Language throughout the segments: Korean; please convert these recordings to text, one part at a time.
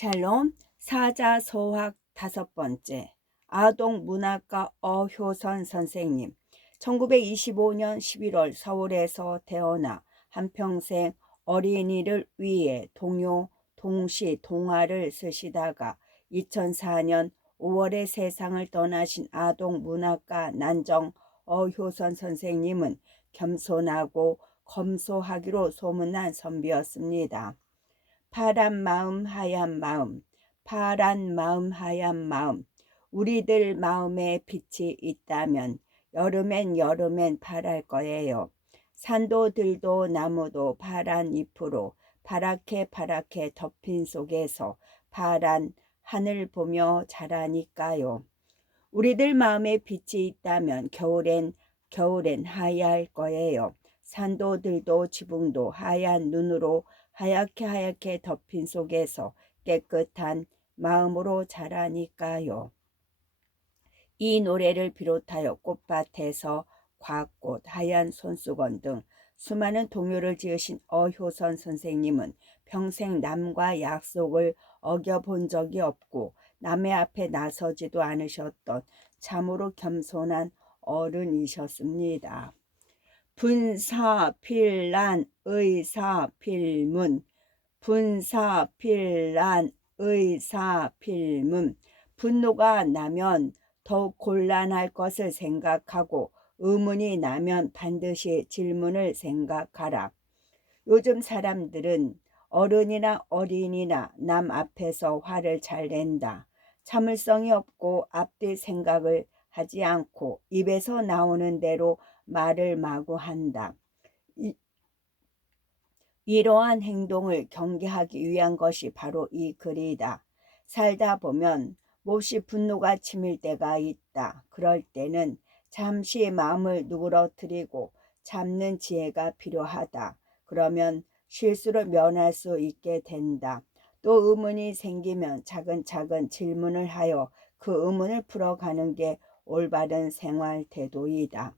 샬롬 사자소학 5번째 아동 문학가 어효선 선생님 1925년 11월 서울에서 태어나 한평생 어린이를 위해 동요, 동시, 동화를 쓰시다가 2004년 5월에 세상을 떠나신 아동 문학가 난정 어효선 선생님은 겸손하고 검소하기로 소문난 선비였습니다. 파란 마음 하얀 마음, 파란 마음 하얀 마음, 우리들 마음에 빛이 있다면 여름엔 파랄 거예요. 산도 들도 나무도 파란 잎으로 파랗게 덮인 속에서 파란 하늘 보며 자라니까요. 우리들 마음에 빛이 있다면 겨울엔 하얄 거예요. 산도 들도 지붕도 하얀 눈으로 하얗게 덮인 속에서 깨끗한 마음으로 자라니까요. 이 노래를 비롯하여 꽃밭에서 곽꽃, 하얀 손수건 등 수많은 동요를 지으신 어효선 선생님은 평생 남과 약속을 어겨본 적이 없고 남의 앞에 나서지도 않으셨던 참으로 겸손한 어른이셨습니다. 분사필란 의사필문, 분사필란 의사필문. 분노가 나면 더욱 곤란할 것을 생각하고 의문이 나면 반드시 질문을 생각하라. 요즘 사람들은 어른이나 어린이나 남 앞에서 화를 잘 낸다. 참을성이 없고 앞뒤 생각을 하지 않고 입에서 나오는 대로 말을 마구 한다. 이러한 행동을 경계하기 위한 것이 바로 이 글이다. 살다 보면 몹시 분노가 치밀 때가 있다. 그럴 때는 잠시 마음을 누그러뜨리고 참는 지혜가 필요하다. 그러면 실수를 면할 수 있게 된다. 또 의문이 생기면 차근차근 질문을 하여 그 의문을 풀어가는 게 올바른 생활 태도이다.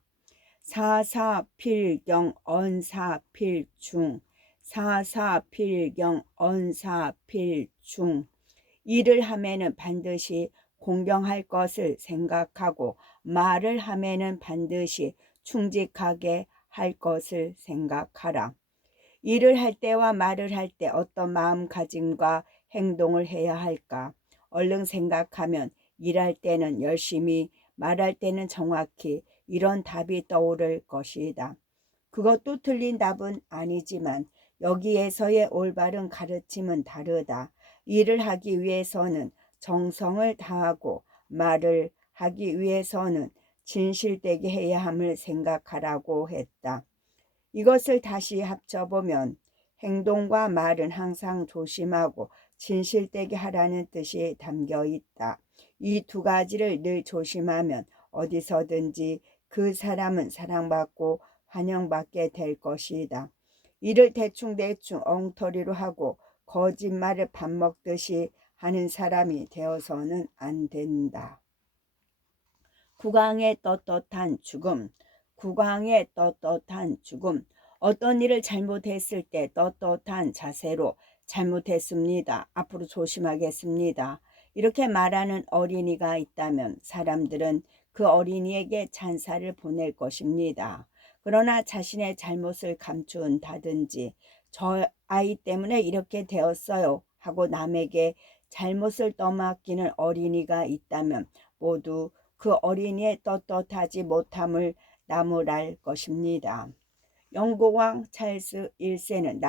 사사필경 언사필중, 사사필경 언사필중. 일을 하면은 반드시 공경할 것을 생각하고 말을 하면은 반드시 충직하게 할 것을 생각하라. 일을 할 때와 말을 할 때 어떤 마음가짐과 행동을 해야 할까? 얼른 생각하면 일할 때는 열심히, 말할 때는 정확히 이런 답이 떠오를 것이다. 그것도 틀린 답은 아니지만 여기에서의 올바른 가르침은 다르다. 일을 하기 위해서는 정성을 다하고 말을 하기 위해서는 진실되게 해야 함을 생각하라고 했다. 이것을 다시 합쳐보면 행동과 말은 항상 조심하고 진실되게 하라는 뜻이 담겨 있다. 이 두 가지를 늘 조심하면 어디서든지 그 사람은 사랑받고 환영받게 될 것이다. 일을 대충 엉터리로 하고 거짓말을 밥 먹듯이 하는 사람이 되어서는 안 된다. 국왕의 떳떳한 죽음, 국왕의 떳떳한 죽음. 어떤 일을 잘못했을 때 떳떳한 자세로 잘못했습니다. 앞으로 조심하겠습니다. 이렇게 말하는 어린이가 있다면 사람들은 그 어린이에게 찬사를 보낼 것입니다. 그러나 자신의 잘못을 감춘다든지 저 아이 때문에 이렇게 되었어요 하고 남에게 잘못을 떠맡기는 어린이가 있다면 모두 그 어린이의 떳떳하지 못함을 나무랄 것입니다. 영국 왕 찰스 1세는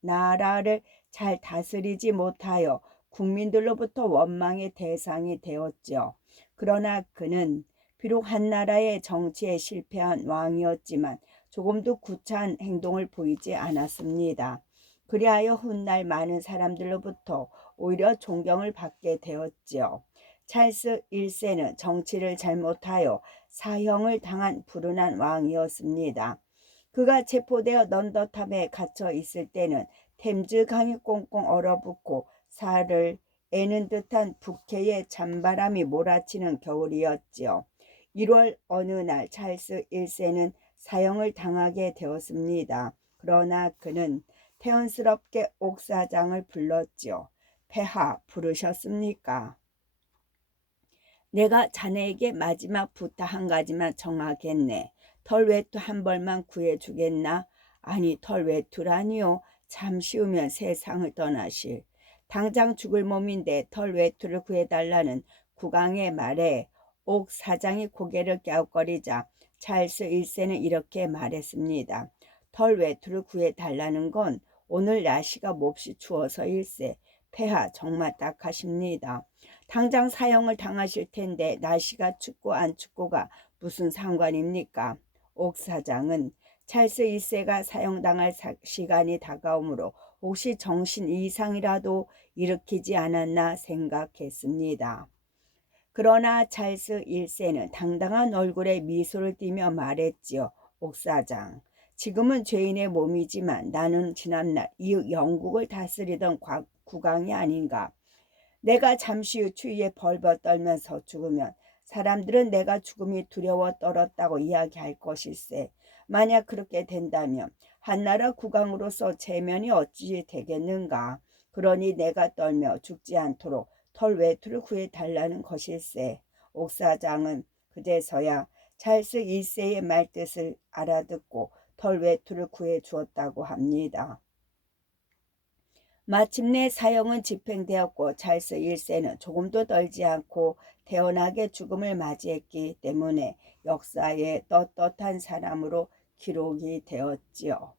나라를 잘 다스리지 못하여 국민들로부터 원망의 대상이 되었죠. 그러나 그는 비록 한 나라의 정치에 실패한 왕이었지만 조금도 구차한 행동을 보이지 않았습니다. 그리하여 훗날 많은 사람들로부터 오히려 존경을 받게 되었지요. 찰스 1세는 정치를 잘못하여 사형을 당한 불운한 왕이었습니다. 그가 체포되어 넌더탑에 갇혀 있을 때는 템즈 강이 꽁꽁 얼어붙고 살을 애는 듯한 북해의 찬바람이 몰아치는 겨울이었지요. 1월 어느 날 찰스 1세는 사형을 당하게 되었습니다. 그러나 그는 태연스럽게 옥사장을 불렀지요. 폐하 부르셨습니까? 내가 자네에게 마지막 부탁 한 가지만 정하겠네. 털외투 한 벌만 구해주겠나? 아니, 털외투라니요. 잠시 후면 세상을 떠나실. 당장 죽을 몸인데 털외투를 구해달라는 국왕의 말에 옥 사장이 고개를 갸웃거리자 찰스 1세는 이렇게 말했습니다. 털외투를 구해달라는 건 오늘 날씨가 몹시 추워서일세. 폐하 정말 딱하십니다. 당장 사형을 당하실 텐데 날씨가 춥고 안 춥고가 무슨 상관입니까? 옥 사장은 찰스 1세가 사형당할 시간이 다가오므로 혹시 정신 이상이라도 일으키지 않았나 생각했습니다. 그러나 찰스 1세는 당당한 얼굴에 미소를 띠며 말했지요. 옥 사장, 지금은 죄인의 몸이지만 나는 지난날 이 영국을 다스리던 국왕이 아닌가. 내가 잠시 후 추위에 벌벌 떨면서 죽으면 사람들은 내가 죽음이 두려워 떨었다고 이야기할 것일세. 만약 그렇게 된다면 한나라 국왕으로서 체면이 어찌 되겠는가. 그러니 내가 떨며 죽지 않도록 털외투를 구해달라는 것일세. 옥사장은 그제서야 찰스 1세의 말뜻을 알아듣고 털외투를 구해주었다고 합니다. 마침내 사형은 집행되었고 찰스 1세는 조금도 떨지 않고 태연하게 죽음을 맞이했기 때문에 역사에 떳떳한 사람으로 기록이 되었지요.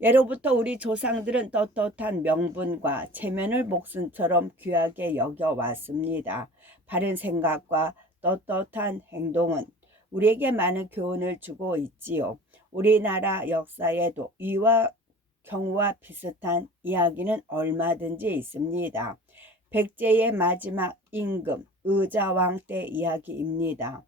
예로부터 우리 조상들은 떳떳한 명분과 체면을 목숨처럼 귀하게 여겨왔습니다. 바른 생각과 떳떳한 행동은 우리에게 많은 교훈을 주고 있지요. 우리나라 역사에도 이와 경우와 비슷한 이야기는 얼마든지 있습니다. 백제의 마지막 임금 의자왕 때 이야기입니다.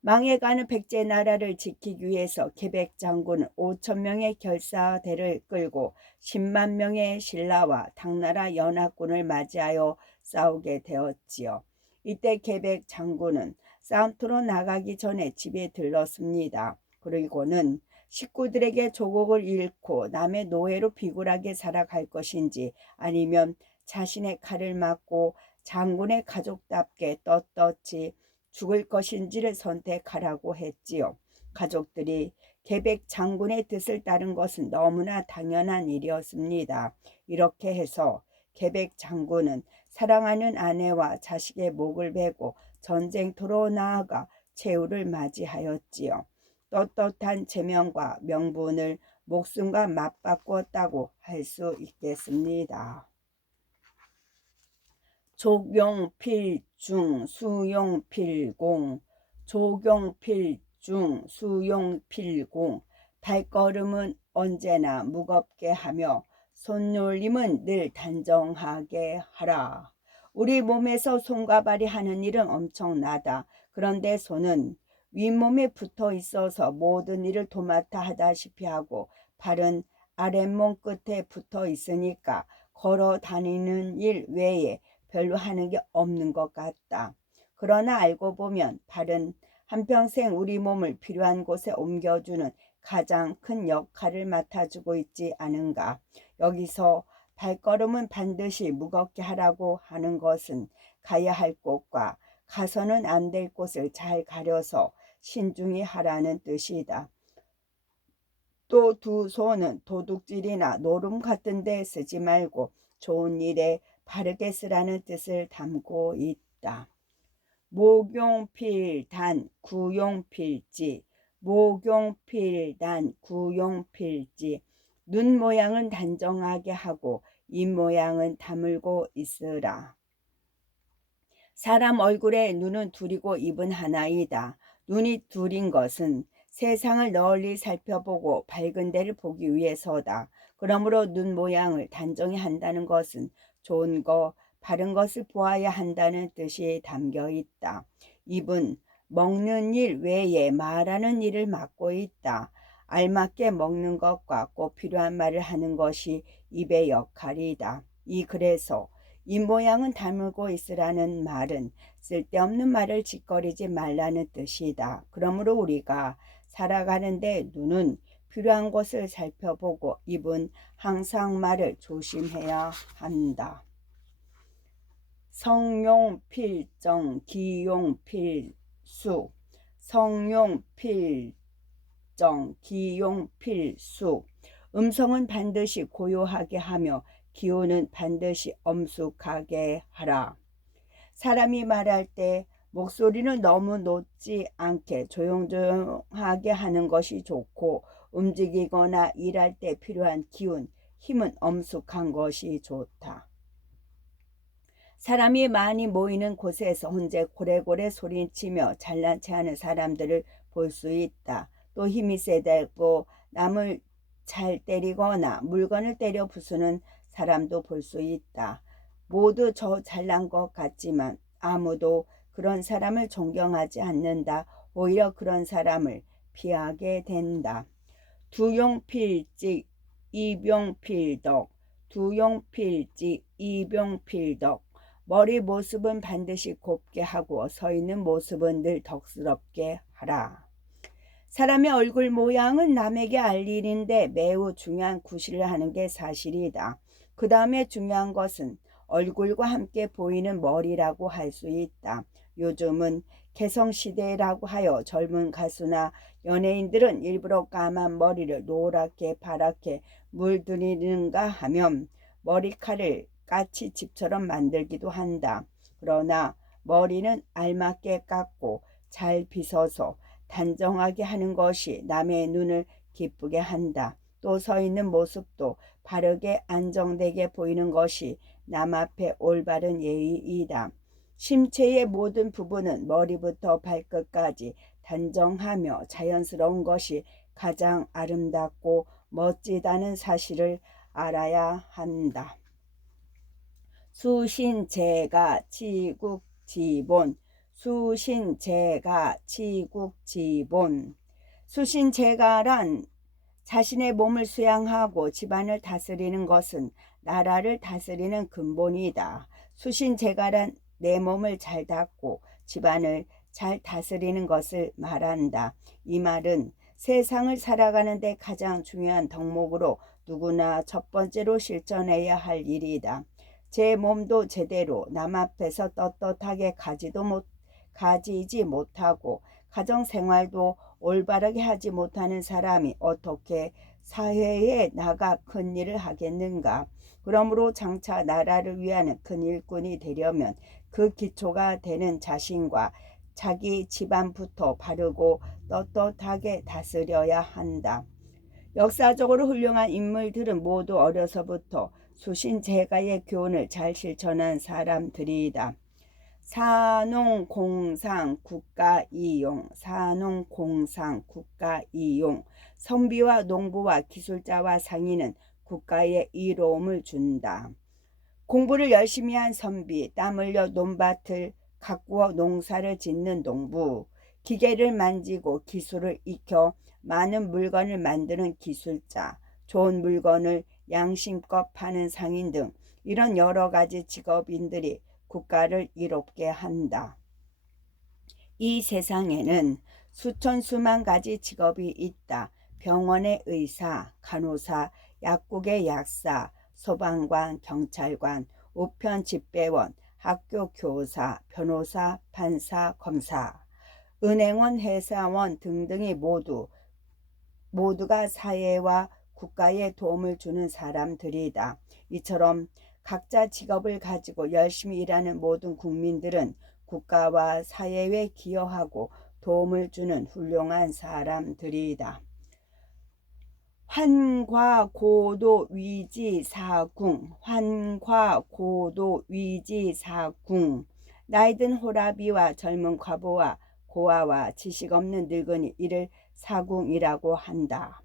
망해가는 백제 나라를 지키기 위해서 계백 장군은 5,000명의 결사대를 끌고 10만 명의 신라와 당나라 연합군을 맞이하여 싸우게 되었지요. 이때 계백 장군은 싸움터로 나가기 전에 집에 들렀습니다. 그리고는 식구들에게 조국을 잃고 남의 노예로 비굴하게 살아갈 것인지 아니면 자신의 칼을 맞고 장군의 가족답게 떳떳이 죽을 것인지를 선택하라고 했지요. 가족들이 계백 장군의 뜻을 따른 것은 너무나 당연한 일이었습니다. 이렇게 해서 계백 장군은 사랑하는 아내와 자식의 목을 베고 전쟁터로 나아가 최후를 맞이하였지요. 떳떳한 제명과 명분을 목숨과 맞바꾸었다고 할 수 있겠습니다. 조경필중 수용필공 조경필중 수용필공 발걸음은 언제나 무겁게 하며 손놀림은 늘 단정하게 하라. 우리 몸에서 손과 발이 하는 일은 엄청나다. 그런데 손은 윗몸에 붙어 있어서 모든 일을 도맡아 하다시피 하고 발은 아랫몸 끝에 붙어 있으니까 걸어 다니는 일 외에 별로 하는 게 없는 것 같다. 그러나 알고 보면 발은 한평생 우리 몸을 필요한 곳에 옮겨주는 가장 큰 역할을 맡아주고 있지 않은가. 여기서 발걸음은 반드시 무겁게 하라고 하는 것은 가야 할 곳과 가서는 안 될 곳을 잘 가려서 신중히 하라는 뜻이다. 또 두 손은 도둑질이나 노름 같은 데 쓰지 말고 좋은 일에 바르게 쓰라는 뜻을 담고 있다. 목용필단 구용필지 목용필단 구용필지 눈 모양은 단정하게 하고 입 모양은 다물고 있으라. 사람 얼굴에 눈은 둘이고 입은 하나이다. 눈이 둘인 것은 세상을 널리 살펴보고 밝은 데를 보기 위해서다. 그러므로 눈 모양을 단정히 한다는 것은 좋은 거, 바른 것을 보아야 한다는 뜻이 담겨 있다. 입은 먹는 일 외에 말하는 일을 맡고 있다. 알맞게 먹는 것과 꼭 필요한 말을 하는 것이 입의 역할이다. 이 글에서 입 모양은 다물고 있으라는 말은 쓸데없는 말을 짓거리지 말라는 뜻이다. 그러므로 우리가 살아가는데 눈은 필요한 것을 살펴보고 입은 항상 말을 조심해야 한다. 성용필정 기용필수 성용필정 기용필수 음성은 반드시 고요하게 하며 기호는 반드시 엄숙하게 하라. 사람이 말할 때 목소리는 너무 높지 않게 조용조용하게 하는 것이 좋고 움직이거나 일할 때 필요한 기운, 힘은 엄숙한 것이 좋다. 사람이 많이 모이는 곳에서 혼자 고래고래 소리치며 잘난 체하는 사람들을 볼 수 있다. 또 힘이 세다고 남을 잘 때리거나 물건을 때려 부수는 사람도 볼 수 있다. 모두 저 잘난 것 같지만 아무도 그런 사람을 존경하지 않는다. 오히려 그런 사람을 피하게 된다. 두용필직 이병필덕 두용필직 이병필덕 머리 모습은 반드시 곱게 하고 서 있는 모습은 늘 덕스럽게 하라. 사람의 얼굴 모양은 남에게 알 일인데 매우 중요한 구실을 하는 게 사실이다. 그 다음에 중요한 것은 얼굴과 함께 보이는 머리라고 할 수 있다. 요즘은 개성시대라고 하여 젊은 가수나 연예인들은 일부러 까만 머리를 노랗게 파랗게 물들이는가 하면 머리칼을 까치집처럼 만들기도 한다. 그러나 머리는 알맞게 깎고 잘 빗어서 단정하게 하는 것이 남의 눈을 기쁘게 한다. 또 서 있는 모습도 바르게 안정되게 보이는 것이 남 앞에 올바른 예의이다. 신체의 모든 부분은 머리부터 발끝까지 단정하며 자연스러운 것이 가장 아름답고 멋지다는 사실을 알아야 한다. 수신제가 치국지본 수신제가 치국지본 수신제가란 자신의 몸을 수양하고 집안을 다스리는 것은 나라를 다스리는 근본이다. 수신제가란 내 몸을 잘 닦고 집안을 잘 다스리는 것을 말한다. 이 말은 세상을 살아가는 데 가장 중요한 덕목으로 누구나 첫 번째로 실천해야 할 일이다. 제 몸도 제대로 남 앞에서 떳떳하게 가지지 못하고 가정생활도 올바르게 하지 못하는 사람이 어떻게 사회에 나가 큰 일을 하겠는가. 그러므로 장차 나라를 위하는 큰 일꾼이 되려면 그 기초가 되는 자신과 자기 집안부터 바르고 떳떳하게 다스려야 한다. 역사적으로 훌륭한 인물들은 모두 어려서부터 수신제가의 교훈을 잘 실천한 사람들이다. 산농공상 국가이용 산농공상 국가이용 선비와 농부와 기술자와 상인은 국가에 이로움을 준다. 공부를 열심히 한 선비, 땀 흘려 논밭을 가꾸어 농사를 짓는 농부, 기계를 만지고 기술을 익혀 많은 물건을 만드는 기술자, 좋은 물건을 양심껏 파는 상인 등 이런 여러 가지 직업인들이 국가를 이롭게 한다. 이 세상에는 수천 수만 가지 직업이 있다. 병원의 의사, 간호사, 약국의 약사, 소방관, 경찰관, 우편 집배원, 학교 교사, 변호사, 판사, 검사, 은행원, 회사원 등등이 모두가 사회와 국가에 도움을 주는 사람들이다. 이처럼 각자 직업을 가지고 열심히 일하는 모든 국민들은 국가와 사회에 기여하고 도움을 주는 훌륭한 사람들이다. 환과고도위지사궁 나이든 호라비와 젊은 과부와 고아와 지식 없는 늙은이 이를 사궁이라고 한다.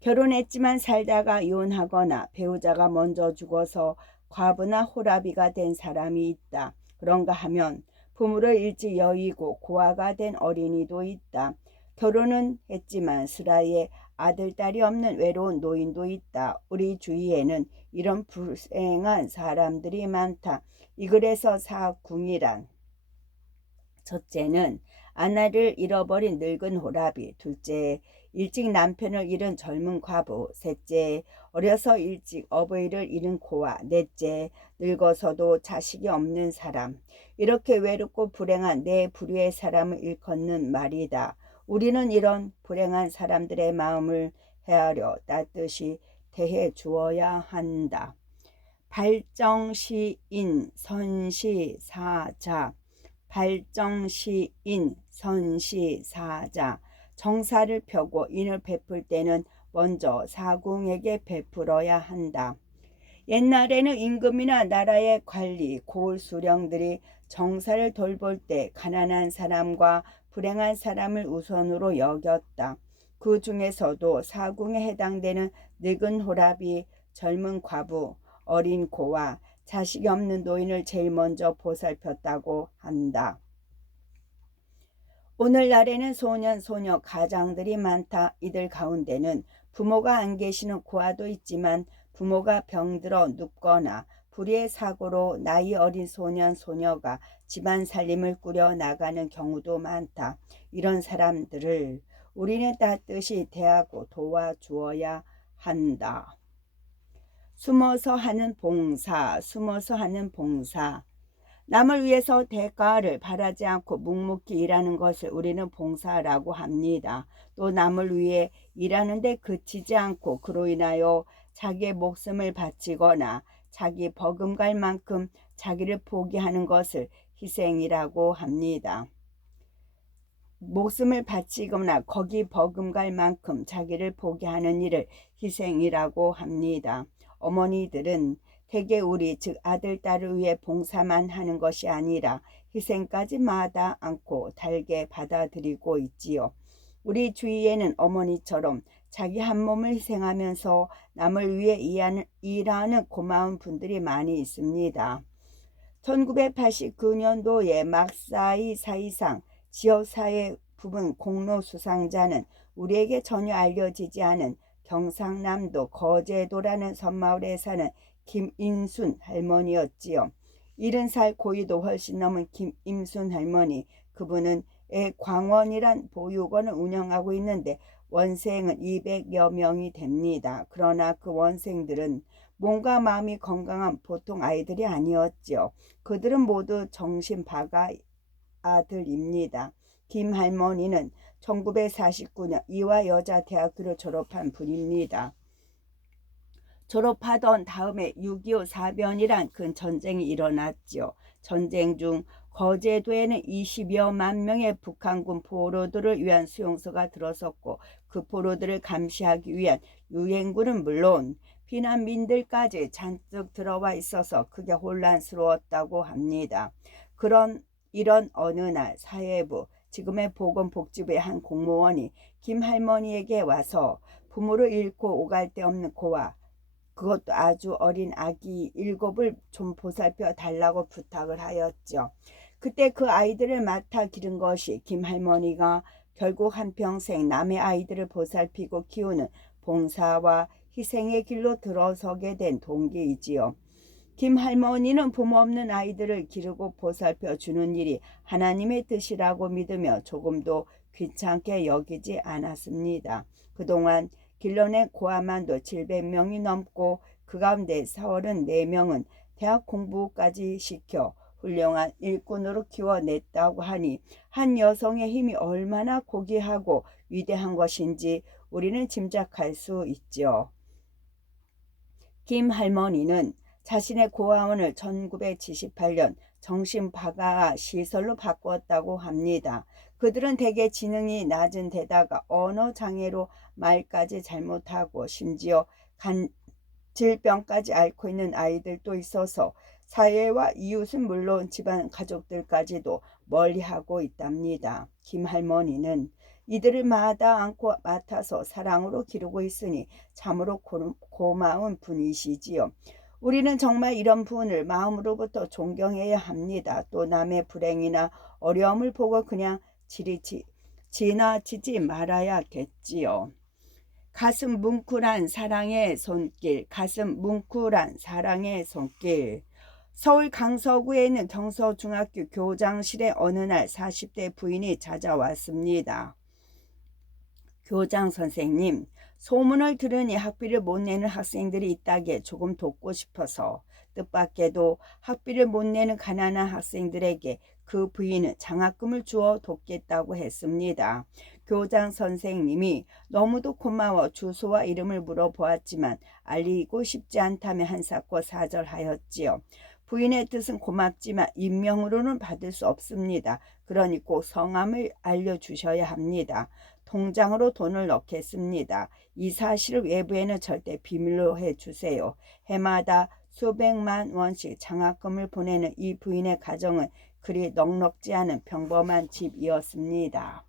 결혼했지만 살다가 이혼하거나 배우자가 먼저 죽어서 과부나 호라비가 된 사람이 있다. 그런가 하면 부모를 일찍 여의고 고아가 된 어린이도 있다. 결혼은 했지만 슬하에 아들, 딸이 없는 외로운 노인도 있다. 우리 주위에는 이런 불행한 사람들이 많다. 이 글에서 사궁이란 첫째는 아내를 잃어버린 늙은 호라비, 둘째 일찍 남편을 잃은 젊은 과부, 셋째, 어려서 일찍 어버이를 잃은 고아, 넷째, 늙어서도 자식이 없는 사람. 이렇게 외롭고 불행한 네 부류의 사람을 일컫는 말이다. 우리는 이런 불행한 사람들의 마음을 헤아려 따뜻이 대해 주어야 한다. 발정시인 선시사자, 발정시인 선시사자. 정사를 펴고 인을 베풀 때는 먼저 사궁에게 베풀어야 한다. 옛날에는 임금이나 나라의 관리, 고을 수령들이 정사를 돌볼 때 가난한 사람과 불행한 사람을 우선으로 여겼다. 그 중에서도 사궁에 해당되는 늙은 호랍이 젊은 과부, 어린 고와 자식이 없는 노인을 제일 먼저 보살폈다고 한다. 오늘날에는 소년, 소녀, 가장들이 많다. 이들 가운데는 부모가 안 계시는 고아도 있지만 부모가 병들어 눕거나 불의의 사고로 나이 어린 소년, 소녀가 집안 살림을 꾸려 나가는 경우도 많다. 이런 사람들을 우리는 따뜻이 대하고 도와주어야 한다. 숨어서 하는 봉사, 숨어서 하는 봉사. 남을 위해서 대가를 바라지 않고 묵묵히 일하는 것을 우리는 봉사라고 합니다. 또 남을 위해 일하는데 그치지 않고 그로 인하여 자기의 목숨을 바치거나 자기 버금갈 만큼 자기를 포기하는 것을 희생이라고 합니다. 목숨을 바치거나 거기 버금갈 만큼 자기를 포기하는 일을 희생이라고 합니다. 어머니들은 대개 우리 즉 아들 딸을 위해 봉사만 하는 것이 아니라 희생까지 마다 않고 달게 받아들이고 있지요. 우리 주위에는 어머니처럼 자기 한 몸을 희생하면서 남을 위해 일하는 고마운 분들이 많이 있습니다. 1989년도에 막사이 사이상 지역사회 부분 공로 수상자는 우리에게 전혀 알려지지 않은 경상남도 거제도라는 섬마을에 사는 김인순 할머니였지요. 70살 고위도 훨씬 넘은 김인순 할머니, 그분은 광원이란 보육원을 운영하고 있는데 원생은 200여 명이 됩니다. 그러나 그 원생들은 몸과 마음이 건강한 보통 아이들이 아니었죠. 그들은 모두 정신바가 아들입니다. 김 할머니는 1949년 이화여자대학교를 졸업한 분입니다. 졸업하던 다음에 6.25 사변이란 큰 전쟁이 일어났죠. 전쟁 중 거제도에는 20여만 명의 북한군 포로들을 위한 수용소가 들어섰고 그 포로들을 감시하기 위한 유엔군은 물론 피난민들까지 잔뜩 들어와 있어서 크게 혼란스러웠다고 합니다. 이런 어느 날 사회부, 지금의 보건복지부의 한 공무원이 김 할머니에게 와서 부모를 잃고 오갈 데 없는 고아, 그것도 아주 어린 아기 7을 좀 보살펴 달라고 부탁을 하였죠. 그때 그 아이들을 맡아 기른 것이 김 할머니가 결국 한평생 남의 아이들을 보살피고 키우는 봉사와 희생의 길로 들어서게 된 동기이지요. 김 할머니는 부모 없는 아이들을 기르고 보살펴 주는 일이 하나님의 뜻이라고 믿으며 조금도 귀찮게 여기지 않았습니다. 그동안 길러낸 고아만도 700명이 넘고 그 가운데 34명은 대학 공부까지 시켜 훌륭한 일꾼으로 키워냈다고 하니 한 여성의 힘이 얼마나 고귀하고 위대한 것인지 우리는 짐작할 수 있죠. 김 할머니는 자신의 고아원을 1978년 정신바가 시설로 바꾸었다고 합니다. 그들은 대개 지능이 낮은 데다가 언어장애로 말까지 잘못하고 심지어 간 질병까지 앓고 있는 아이들도 있어서 사회와 이웃은 물론 집안 가족들까지도 멀리하고 있답니다. 김 할머니는 이들을 마다 않고 맡아서 사랑으로 기르고 있으니 참으로 고마운 분이시지요. 우리는 정말 이런 분을 마음으로부터 존경해야 합니다. 또 남의 불행이나 어려움을 보고 그냥 지나치지 말아야겠지요. 가슴 뭉클한 사랑의 손길, 가슴 뭉클한 사랑의 손길. 서울 강서구에 있는 경서중학교 교장실에 어느 날 40대 부인이 찾아왔습니다. 교장 선생님, 소문을 들으니 학비를 못 내는 학생들이 있다기에 조금 돕고 싶어서 뜻밖에도 학비를 못 내는 가난한 학생들에게 그 부인은 장학금을 주어 돕겠다고 했습니다. 교장 선생님이 너무도 고마워 주소와 이름을 물어보았지만 알리고 싶지 않다며 한사코 사절하였지요. 부인의 뜻은 고맙지만 임명으로는 받을 수 없습니다. 그러니 꼭 성함을 알려주셔야 합니다. 통장으로 돈을 넣겠습니다. 이 사실을 외부에는 절대 비밀로 해주세요. 해마다 수백만 원씩 장학금을 보내는 이 부인의 가정은 그리 넉넉지 않은 평범한 집이었습니다.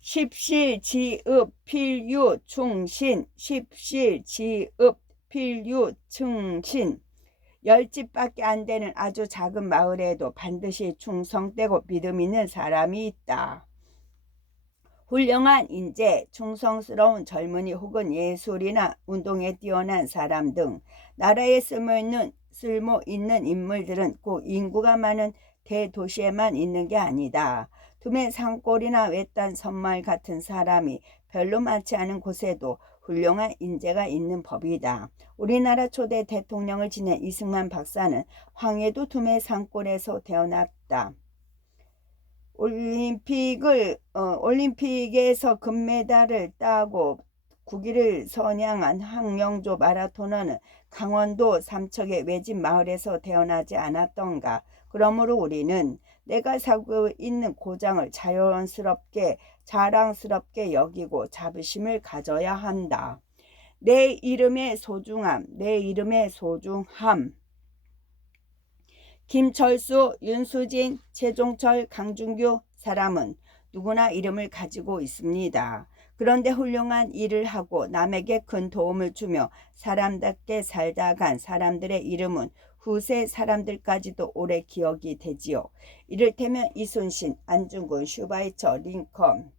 십실지읍 필유 충신, 십실지읍 필유 충신. 10집밖에 안 되는 아주 작은 마을에도 반드시 충성되고 믿음 있는 사람이 있다. 훌륭한 인재, 충성스러운 젊은이 혹은 예술이나 운동에 뛰어난 사람 등 나라에 쓸모 있는 인물들은 꼭 인구가 많은 대도시에만 있는 게 아니다. tum의 산골이나 외딴 섬마을 같은 사람이 별로 많지 않은 곳에도 훌륭한 인재가 있는 법이다. 우리나라 초대 대통령을 지낸 이승만 박사는 황해도 tum의 산골에서 태어났다. 올림픽에서 금메달을 따고 국위를 선양한 황영조 마라토너는 강원도 삼척의 외진 마을에서 태어나지 않았던가. 그러므로 우리는 내가 살고 있는 고장을 자랑스럽게 여기고 자부심을 가져야 한다. 내 이름의 소중함. 김철수, 윤수진, 최종철, 강준규 사람은 누구나 이름을 가지고 있습니다. 그런데 훌륭한 일을 하고 남에게 큰 도움을 주며 사람답게 살다 간 사람들의 이름은 후세 사람들까지도 오래 기억이 되지요. 이를테면 이순신, 안중근, 슈바이처, 링컨,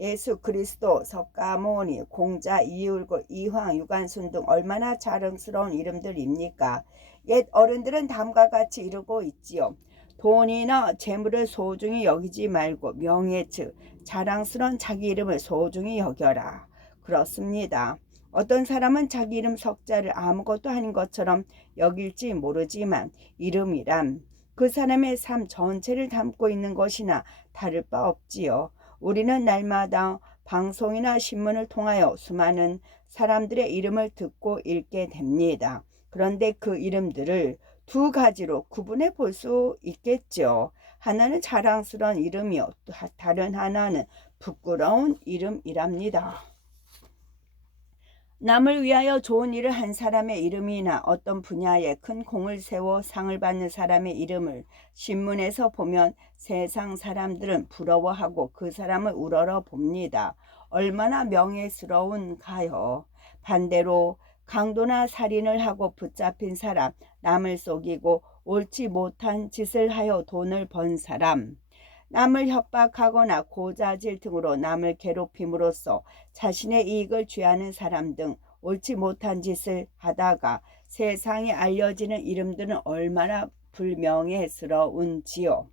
예수 그리스도, 석가모니, 공자, 이울구, 이황, 유관순 등 얼마나 자랑스러운 이름들입니까? 옛 어른들은 다음과 같이 이루고 있지요. 돈이나 재물을 소중히 여기지 말고 명예 즉 자랑스러운 자기 이름을 소중히 여겨라. 그렇습니다. 어떤 사람은 자기 이름 석자를 아무것도 아닌 것처럼 여길지 모르지만 이름이란 그 사람의 삶 전체를 담고 있는 것이나 다를 바 없지요. 우리는 날마다 방송이나 신문을 통하여 수많은 사람들의 이름을 듣고 읽게 됩니다. 그런데 그 이름들을 두 가지로 구분해 볼 수 있겠죠. 하나는 자랑스러운 이름이요, 다른 하나는 부끄러운 이름이랍니다. 남을 위하여 좋은 일을 한 사람의 이름이나 어떤 분야에 큰 공을 세워 상을 받는 사람의 이름을 신문에서 보면 세상 사람들은 부러워하고 그 사람을 우러러 봅니다. 얼마나 명예스러운가요. 반대로 강도나 살인을 하고 붙잡힌 사람, 남을 속이고 옳지 못한 짓을 하여 돈을 번 사람, 남을 협박하거나 고자질 등으로 남을 괴롭힘으로써 자신의 이익을 취하는 사람 등 옳지 못한 짓을 하다가 세상에 알려지는 이름들은 얼마나 불명예스러운지요.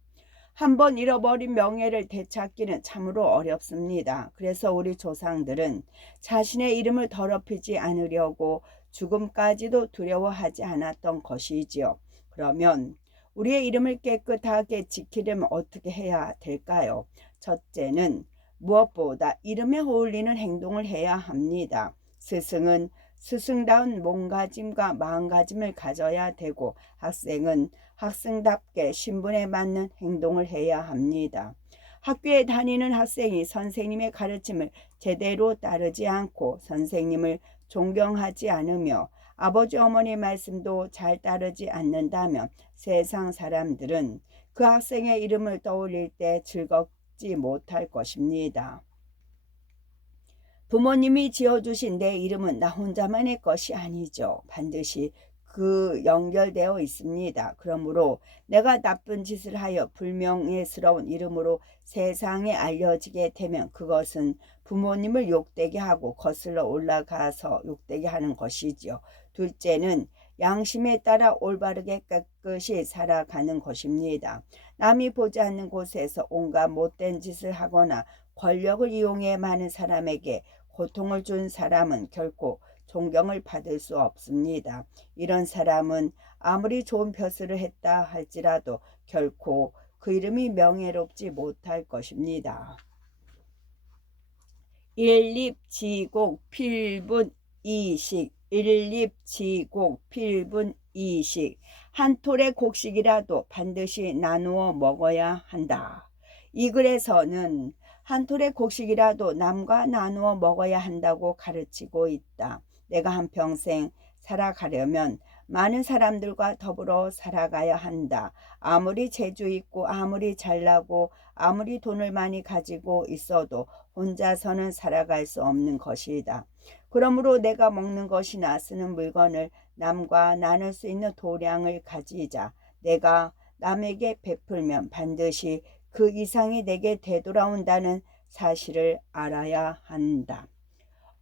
한번 잃어버린 명예를 되찾기는 참으로 어렵습니다. 그래서 우리 조상들은 자신의 이름을 더럽히지 않으려고 죽음까지도 두려워하지 않았던 것이지요. 그러면 우리의 이름을 깨끗하게 지키려면 어떻게 해야 될까요? 첫째는 무엇보다 이름에 어울리는 행동을 해야 합니다. 스승은 스승다운 몸가짐과 마음가짐을 가져야 되고 학생은 학생답게 신분에 맞는 행동을 해야 합니다. 학교에 다니는 학생이 선생님의 가르침을 제대로 따르지 않고 선생님을 존경하지 않으며 아버지 어머니 말씀도 잘 따르지 않는다면 세상 사람들은 그 학생의 이름을 떠올릴 때 즐겁지 못할 것입니다. 부모님이 지어주신 내 이름은 나 혼자만의 것이 아니죠. 반드시 연결되어 있습니다. 그러므로 내가 나쁜 짓을 하여 불명예스러운 이름으로 세상에 알려지게 되면 그것은 부모님을 욕되게 하고 거슬러 올라가서 욕되게 하는 것이지요. 둘째는 양심에 따라 올바르게 깨끗이 살아가는 것입니다. 남이 보지 않는 곳에서 온갖 못된 짓을 하거나 권력을 이용해 많은 사람에게 고통을 준 사람은 결코 존경을 받을 수 없습니다. 이런 사람은 아무리 좋은 벼슬을 했다 할지라도 결코 그 이름이 명예롭지 못할 것입니다. 일립지곡 필분이식 일립지곡 필분이식 한 톨의 곡식이라도 반드시 나누어 먹어야 한다. 이 글에서는 한 톨의 곡식이라도 남과 나누어 먹어야 한다고 가르치고 있다. 내가 한평생 살아가려면 많은 사람들과 더불어 살아가야 한다. 아무리 재주 있고 아무리 잘나고 아무리 돈을 많이 가지고 있어도 혼자서는 살아갈 수 없는 것이다. 그러므로 내가 먹는 것이나 쓰는 물건을 남과 나눌 수 있는 도량을 가지자. 내가 남에게 베풀면 반드시 그 이상이 내게 되돌아온다는 사실을 알아야 한다.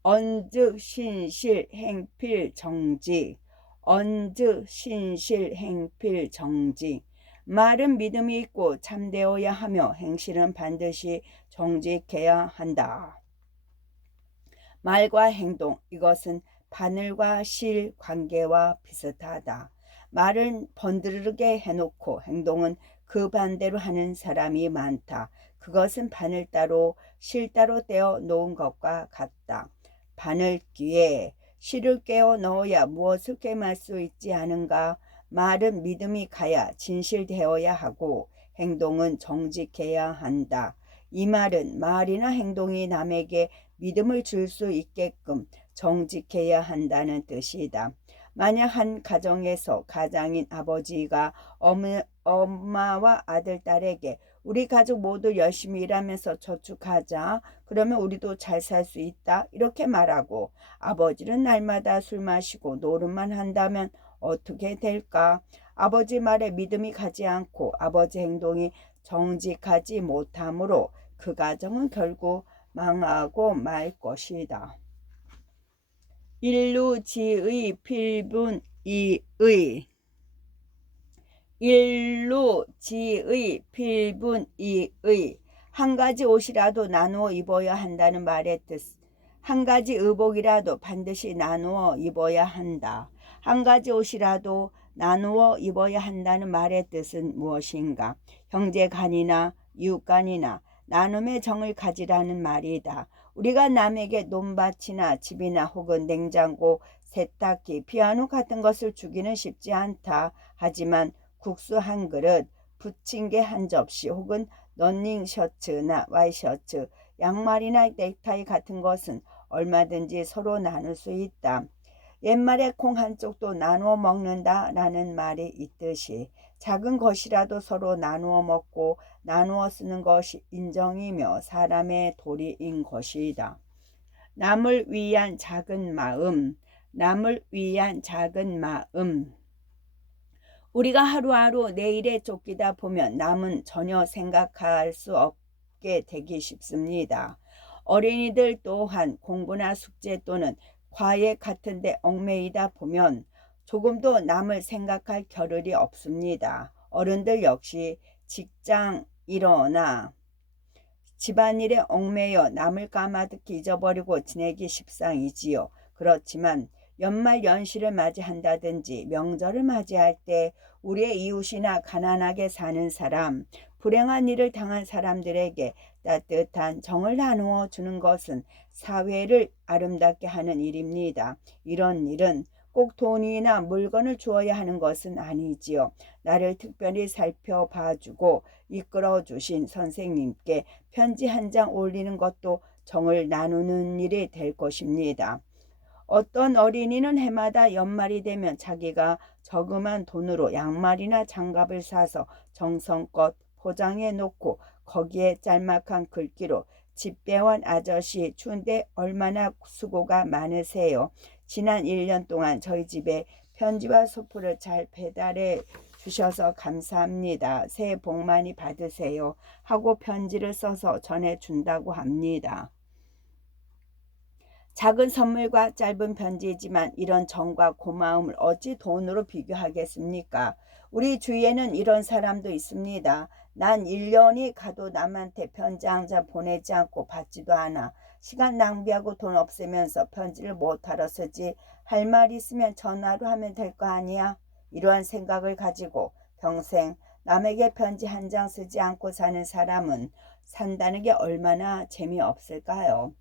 언즉 신실행필정지 언즉 신실행필정지 말은 믿음이 있고 참되어야 하며 행실은 반드시 정직해야 한다. 말과 행동, 이것은 바늘과 실 관계와 비슷하다. 말은 번드르게 해놓고 행동은 그 반대로 하는 사람이 많다. 그것은 바늘 따로 실 따로 떼어 놓은 것과 같다. 바늘 귀에 실을 꿰어 넣어야 무엇을 꿰맬 수 있지 않은가? 말은 믿음이 가야 진실되어야 하고 행동은 정직해야 한다. 이 말은 말이나 행동이 남에게 믿음을 줄 수 있게끔 정직해야 한다는 뜻이다. 만약 한 가정에서 가장인 아버지가 엄마와 아들, 딸에게 우리 가족 모두 열심히 일하면서 저축하자. 그러면 우리도 잘 살 수 있다. 이렇게 말하고 아버지는 날마다 술 마시고 노름만 한다면 어떻게 될까? 아버지 말에 믿음이 가지 않고 아버지 행동이 정직하지 못하므로 그 가정은 결국 망하고 말 것이다. 일루지의 필분이의 일루지의 필분이의 한 가지 옷이라도 나누어 입어야 한다는 말의 뜻. 한 가지 의복이라도 반드시 나누어 입어야 한다. 한 가지 옷이라도 나누어 입어야 한다는 말의 뜻은 무엇인가? 형제간이나 이웃간이나 나눔의 정을 가지라는 말이다. 우리가 남에게 논밭이나 집이나 혹은 냉장고, 세탁기, 피아노 같은 것을 주기는 쉽지 않다. 하지만 국수 한 그릇, 부침개 한 접시 혹은 러닝 셔츠나 와이셔츠, 양말이나 넥타이 같은 것은 얼마든지 서로 나눌 수 있다. 옛말에 콩 한쪽도 나누어 먹는다라는 말이 있듯이 작은 것이라도 서로 나누어 먹고 나누어 쓰는 것이 인정이며 사람의 도리인 것이다. 남을 위한 작은 마음, 남을 위한 작은 마음. 우리가 하루하루 내일에 쫓기다 보면 남은 전혀 생각할 수 없게 되기 쉽습니다. 어린이들 또한 공부나 숙제 또는 과외 같은 데 얽매이다 보면 조금도 남을 생각할 겨를이 없습니다. 어른들 역시 직장 일어나 집안일에 얽매여 남을 까마득히 잊어버리고 지내기 십상이지요. 그렇지만 연말 연시를 맞이한다든지 명절을 맞이할 때 우리의 이웃이나 가난하게 사는 사람, 불행한 일을 당한 사람들에게 따뜻한 정을 나누어 주는 것은 사회를 아름답게 하는 일입니다. 이런 일은 꼭 돈이나 물건을 주어야 하는 것은 아니지요. 나를 특별히 살펴봐주고 이끌어주신 선생님께 편지 한 장 올리는 것도 정을 나누는 일이 될 것입니다. 어떤 어린이는 해마다 연말이 되면 자기가 저금한 돈으로 양말이나 장갑을 사서 정성껏 포장해 놓고 거기에 짤막한 글귀로 집배원 아저씨 추운데 얼마나 수고가 많으세요. 지난 1년 동안 저희 집에 편지와 소포를 잘 배달해 주셔서 감사합니다. 새해 복 많이 받으세요. 하고 편지를 써서 전해준다고 합니다. 작은 선물과 짧은 편지이지만 이런 정과 고마움을 어찌 돈으로 비교하겠습니까? 우리 주위에는 이런 사람도 있습니다. 난 1년이 가도 남한테 편지 한 장 보내지 않고 받지도 않아. 시간 낭비하고 돈 없으면서 편지를 못하러 쓰지. 할 말 있으면 전화로 하면 될 거 아니야? 이러한 생각을 가지고 평생 남에게 편지 한 장 쓰지 않고 사는 사람은 산다는 게 얼마나 재미없을까요?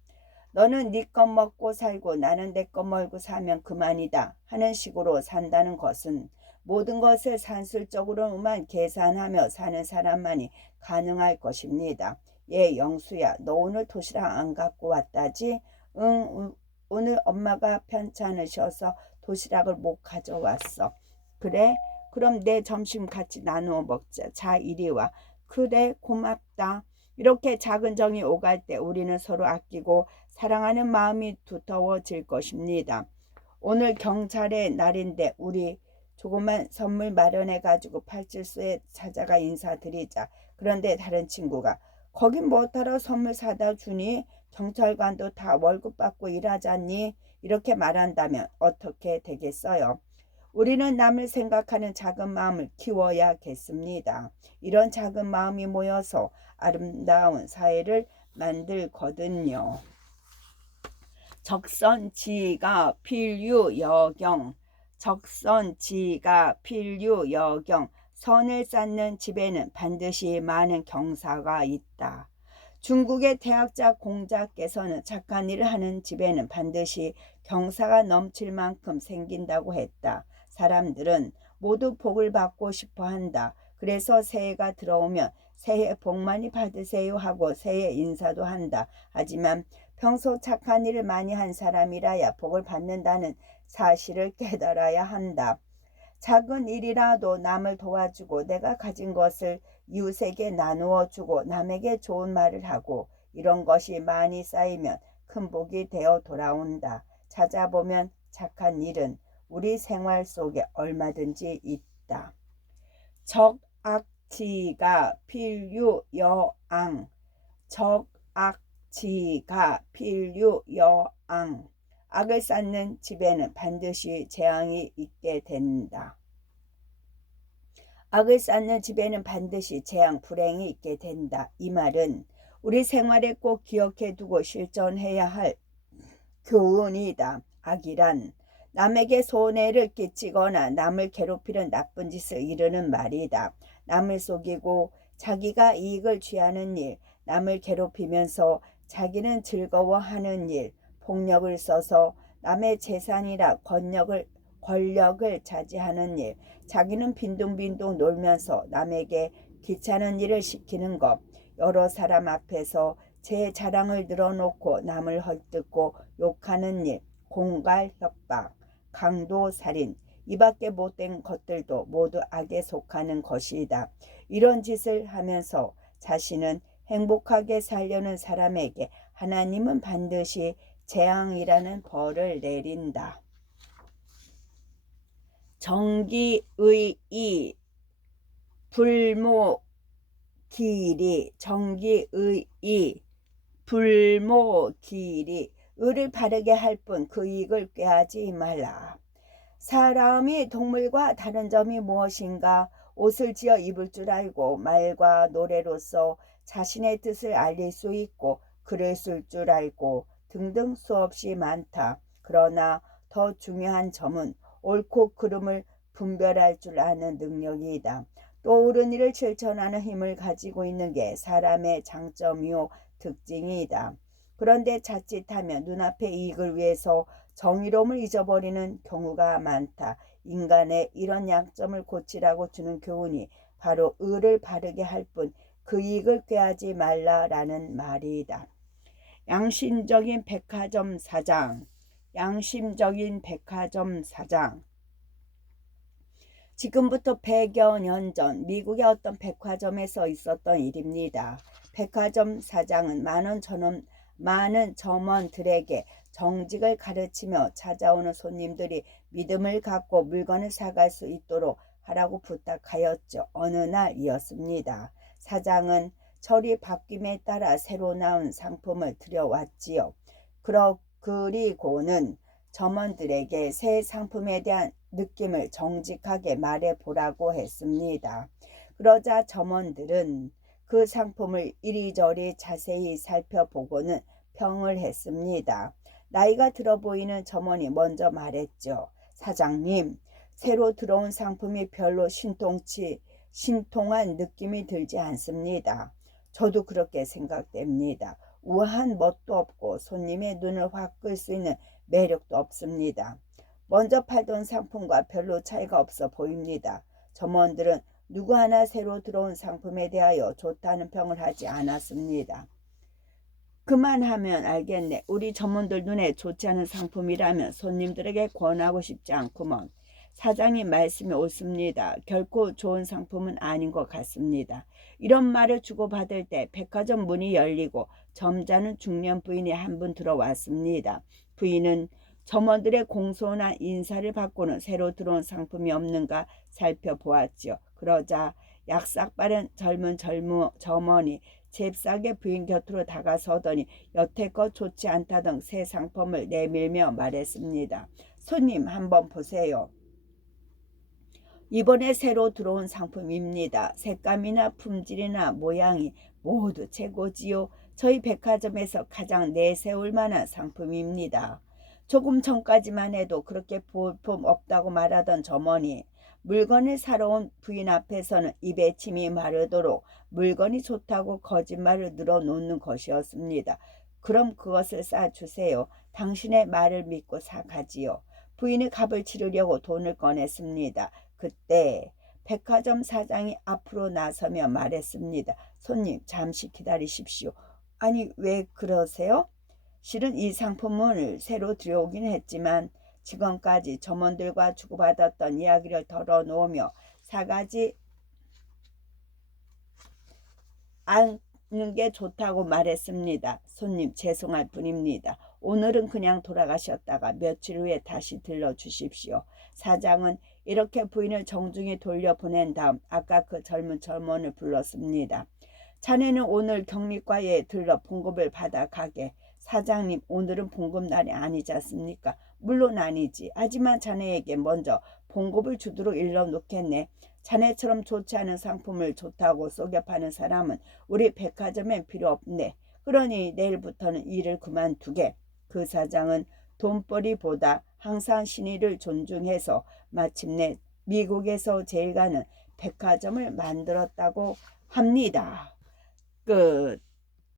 너는 네 것 먹고 살고 나는 내 것 먹고 사면 그만이다 하는 식으로 산다는 것은 모든 것을 산술적으로만 계산하며 사는 사람만이 가능할 것입니다. 예, 영수야, 너 오늘 도시락 안 갖고 왔다지? 응, 오늘 엄마가 편찮으셔서 도시락을 못 가져왔어. 그래? 그럼 내 점심 같이 나누어 먹자. 자, 이리 와. 그래, 고맙다. 이렇게 작은 정이 오갈 때 우리는 서로 아끼고 사랑하는 마음이 두터워질 것입니다. 오늘 경찰의 날인데 우리 조그만 선물 마련해 가지고 팔칠소에 찾아가 인사드리자. 그런데 다른 친구가 거긴 뭐하러 선물 사다 주니? 경찰관도 다 월급 받고 일하잖니? 이렇게 말한다면 어떻게 되겠어요? 우리는 남을 생각하는 작은 마음을 키워야겠습니다. 이런 작은 마음이 모여서 아름다운 사회를 만들거든요. 적선지가 필유여경, 적선지가 필유여경. 선을 쌓는 집에는 반드시 많은 경사가 있다. 중국의 대학자 공자께서는 착한 일을 하는 집에는 반드시 경사가 넘칠 만큼 생긴다고 했다. 사람들은 모두 복을 받고 싶어 한다. 그래서 새해가 들어오면 새해 복 많이 받으세요 하고 새해 인사도 한다. 하지만 평소 착한 일을 많이 한 사람이라야 복을 받는다는 사실을 깨달아야 한다. 작은 일이라도 남을 도와주고 내가 가진 것을 이웃에게 나누어 주고 남에게 좋은 말을 하고 이런 것이 많이 쌓이면 큰 복이 되어 돌아온다. 찾아보면 착한 일은 우리 생활 속에 얼마든지 있다. 적악지가 필유여앙, 적악지가 필유여앙. 악을 쌓는 집에는 반드시 재앙이 있게 된다. 악을 쌓는 집에는 반드시 재앙, 불행이 있게 된다. 이 말은 우리 생활에 꼭 기억해 두고 실천해야 할 교훈이다. 악이란 남에게 손해를 끼치거나 남을 괴롭히는 나쁜 짓을 이르는 말이다. 남을 속이고 자기가 이익을 취하는 일, 남을 괴롭히면서 자기는 즐거워하는 일, 폭력을 써서 남의 재산이라 권력을 차지하는 일, 자기는 빈둥빈둥 놀면서 남에게 귀찮은 일을 시키는 것, 여러 사람 앞에서 제 자랑을 늘어놓고 남을 헐뜯고 욕하는 일, 공갈, 협박, 강도, 살인, 이밖에 못된 것들도 모두 악에 속하는 것이다. 이런 짓을 하면서 자신은 행복하게 살려는 사람에게 하나님은 반드시 재앙이라는 벌을 내린다. 정기의이 불모기리, 정기의이 불모기리. 의를 바르게 할 뿐 그 이익을 꾀하지 말라. 사람이 동물과 다른 점이 무엇인가? 옷을 지어 입을 줄 알고 말과 노래로서 자신의 뜻을 알릴 수 있고 글을 쓸 줄 알고 등등 수없이 많다. 그러나 더 중요한 점은 옳고 그름을 분별할 줄 아는 능력이다. 또 옳은 일을 실천하는 힘을 가지고 있는 게 사람의 장점이요 특징이다. 그런데 자칫하면 눈앞의 이익을 위해서 정의로움을 잊어버리는 경우가 많다. 인간의 이런 약점을 고치라고 주는 교훈이 바로 의를 바르게 할 뿐 그 이익을 꾀하지 말라라는 말이다. 양심적인 백화점 사장, 양심적인 백화점 사장. 지금부터 100여 년 전 미국의 어떤 백화점에서 있었던 일입니다. 백화점 사장은 많은 점원들에게 정직을 가르치며 찾아오는 손님들이 믿음을 갖고 물건을 사갈 수 있도록 하라고 부탁하였죠. 어느 날이었습니다. 사장은 철이 바뀜에 따라 새로 나온 상품을 들여왔지요. 그리고는 점원들에게 새 상품에 대한 느낌을 정직하게 말해보라고 했습니다. 그러자 점원들은 그 상품을 이리저리 자세히 살펴보고는 평을 했습니다. 나이가 들어 보이는 점원이 먼저 말했죠. 사장님, 새로 들어온 상품이 별로 신통한 느낌이 들지 않습니다. 저도 그렇게 생각됩니다. 우아한 멋도 없고 손님의 눈을 확 끌 수 있는 매력도 없습니다. 먼저 팔던 상품과 별로 차이가 없어 보입니다. 점원들은 누구 하나 새로 들어온 상품에 대하여 좋다는 평을 하지 않았습니다. 그만하면 알겠네. 우리 점원들 눈에 좋지 않은 상품이라면 손님들에게 권하고 싶지 않구먼. 사장님 말씀이 옳습니다. 결코 좋은 상품은 아닌 것 같습니다. 이런 말을 주고받을 때 백화점 문이 열리고 점잖은 중년 부인이 한 분 들어왔습니다. 부인은 점원들의 공손한 인사를 받고는 새로 들어온 상품이 없는가 살펴보았지요. 그러자 약삭 빠른 젊은 점원이 잽싸게 부인 곁으로 다가서더니 여태껏 좋지 않다던 새 상품을 내밀며 말했습니다. 손님 한번 보세요. 이번에 새로 들어온 상품입니다. 색감이나 품질이나 모양이 모두 최고지요. 저희 백화점에서 가장 내세울 만한 상품입니다. 조금 전까지만 해도 그렇게 볼품 없다고 말하던 점원이 물건을 사러 온 부인 앞에서는 입에 침이 마르도록 물건이 좋다고 거짓말을 늘어놓는 것이었습니다. 그럼 그것을 싸주세요. 당신의 말을 믿고 사가지요. 부인이 값을 치르려고 돈을 꺼냈습니다. 그때 백화점 사장이 앞으로 나서며 말했습니다. 손님, 잠시 기다리십시오. 아니, 왜 그러세요? 실은 이 상품을 새로 들여오긴 했지만 지금까지 점원들과 주고받았던 이야기를 털어놓으며 사가지 않는 게 좋다고 말했습니다. 손님, 죄송할 뿐입니다. 오늘은 그냥 돌아가셨다가 며칠 후에 다시 들러주십시오. 사장은 이렇게 부인을 정중히 돌려보낸 다음 아까 그 젊은 점원을 불렀습니다. 자네는 오늘 격리과에 들러 봉급을 받아 가게. 사장님, 오늘은 봉급날이 아니지 않습니까? 물론 아니지. 하지만 자네에게 먼저 봉급을 주도록 일러놓겠네. 자네처럼 좋지 않은 상품을 좋다고 속여 파는 사람은 우리 백화점엔 필요 없네. 그러니 내일부터는 일을 그만두게. 그 사장은 돈벌이보다 항상 신의를 존중해서 마침내 미국에서 제일 가는 백화점을 만들었다고 합니다. 끝.